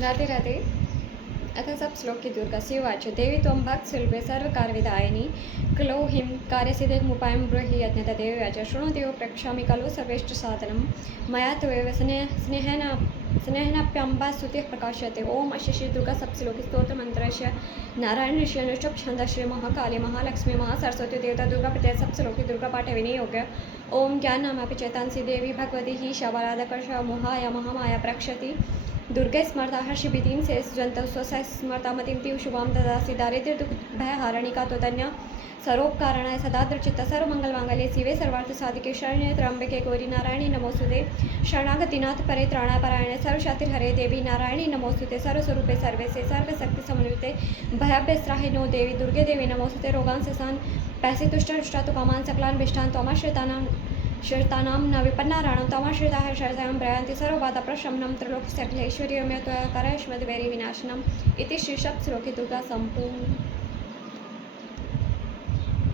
राधे राधे। अथ सब श्लोक की दुर्गस्य उवाच देवी त्वं भक्त सुलभे सर्वकारविदायिनी क्लो हिं कार्यसिद्धिमुपायं ब्रूहि यज्ञतदेव वाच शृणोदेव प्रक्षामि खलु सर्वेष्ट साधनं मया त्वमेव स्नेहेनाप्यम्बा स्तुतिः प्रकाश्यते। ओम अस्य श्री दुर्गा सप्तश्लोकी स्तोत्रमन्त्रस्य नारायण ऋषि अनुष्टुप छन्दश्री महाकाली महालक्ष्मी महासरस्वती देवता दुर्गा प्रत्यय सप्तश्लोकी दुर्गा पाठ विनियोग। ओम ज्ञाननामापि चेतांसि देवी भगवती हि शवराधकर्ष मोहाय महामाया प्रक्षति दुर्गे स्मर्ता हर्षिभीतिं शेषजन्तौ स्वस्य स्मर्तामतिं तीव शुभां ददासि दारिद्र्य दुख भय हारणिका त्वतन्या सर्वोपकारणाय सदाद्रचित्त सर्वमंगलमांगल्ये शिवे सर्वार्थ साधिके शरण्ये त्र्यंबके गौरी नारायणी नमोस्तुते शरणागतिनाथ परे त्राणापरायणे सर्वशातिर्हरे देवी नारायणी नमोस्तुते सर्वस्वरूपे सर्वेसे सर्वशक्ति समन्विते भयाभ्यस्त्राहि नो देवी दुर्गे देवी नमोस्तुते रोगान् शशान् पैसे तुष्टा तो कामान् सकलान् भिष्टान् त्वमाश्रितानां श्रतानां न विपन्नाराणं तमाश्रिताः शरतां प्रयान्ति सर्वबाधाप्रशमनं त्रिलोकस्यखिलेश्वर्यं त्वया करश्मद्वैरी विनाशनम् इति श्रीसप्तश्लोकी दुर्गा सम्पूर्ण।